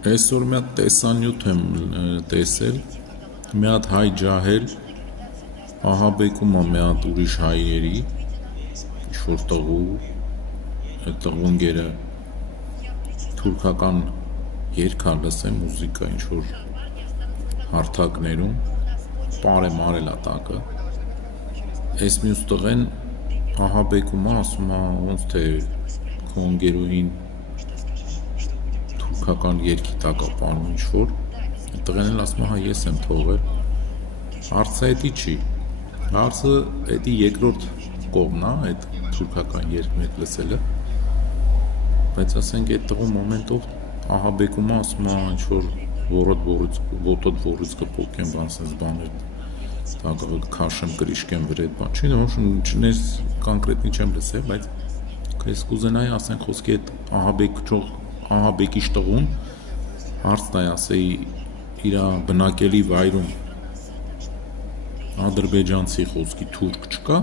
Այսօր մի հատ տեսանյութ եմ տեսել, մի հատ հայ ջահել ահաբեկում է մի հատ ուրիշ հայերի, ինչ-որ տղու, այդ տղու ընկերը թուրքական երգ ա լսել, մուզիկա ինչ-որ հարթակներում, պարեմ արել ա տակը, այս մյուս տղեն ահաբեկում ա, ասում ա ոնց թե քո ընկերուհին թուրքական երգի տակ ա պարում ինչ-որ, տղեն էլ ասում ա հա ես եմ թողել, հարցը էդի չի, հարցը էդի երկրորդ կողմն ա, այդ թուրքական երգներ լսելը, բայց ասենք այդ տղու մոմենտով ահաբեկում ա, ասում ա ինչ-որ ոտոտ որից կպոկեմ, բան սենց բաներ, տակը քաշեմ, կրիշկեմ վրա այդ բան, չի նոր չնես կոնկրետնի չեմ լսել, բայց ես կուզենայի ասենք խոսքի այդ ահաբեկիչ տղուն հարցն այ ասեի իրա բնակելի վայրում ադրբեջանցի խոսքի թուրք չկա,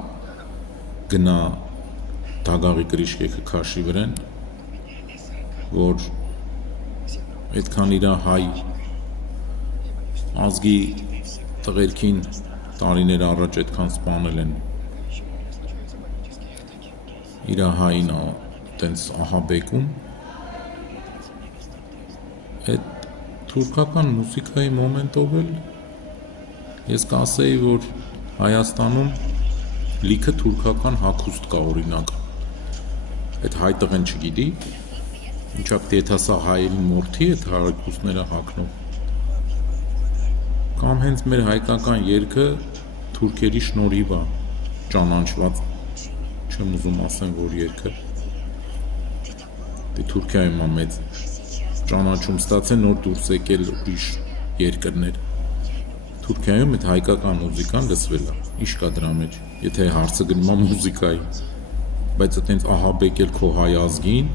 գնա դագաղի կրիշկեքը քաշի վրան, որ այդքան իրա հայ ազգի տղերքին տարիներ առաջ այդքան սպանել են իրա հային տենց ահաբեկում, այդ թուրքական մուսիկայի մոմենտով էլ ես կասեի, որ Հայաստանում լիքը թուրքական հագուստ կա օրինակ, այդ հայ տղեն չգիտի, ինչապ եթե սա հայերին մորթի այդ հագուստները հագնում, կամ հենց մեր հայկական երգը թուրքերի շնորհիվ ա ճանաչված, չեմ ուզում ասեմ, որ երգը դե Թուրքիայում ա մեծ ճանաչում ստացել նոր դուրս եկել ուրիշ երկրներ, Թուրքիայում այդ հայկական մուզիկան լսվել ա, ինչ կա դրա մեջ, եթե հարցը գնում ա մուզիկայի, բայց այտենց ահաբեկել քո հայ ազգին,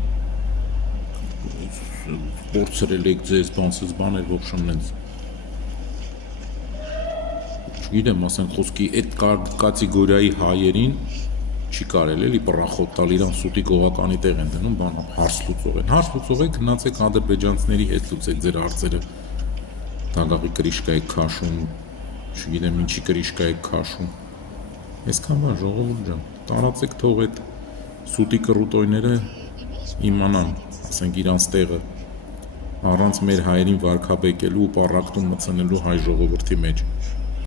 փորձրել եք ձեզ բանսыз բաներ ոբշեմ նենց, չգիտեմ, ասենք խոսքի այդ կատեգորիայի հայերին չի կարել էլի պռախոտ տալ իրան սուտի գողականի տեղ են դնում, բան հարց լուծող եք, գնացեք ադրբեջանցիների հետ լուծեք ձեր հարցերը, դագաղի կրիշկա եք քաշում, չգիտեմ ինչի կրիշկա եք քաշում, այսքան բան ժողովուրդ ջան, տարածեք թող այդ սուտի կռուտոյները իմանան, ասենք իրանց տեղը, առանց մեր հայերին վարկաբեկելու ու պառակտում մտցնելու հայ ժողովրդի մեջ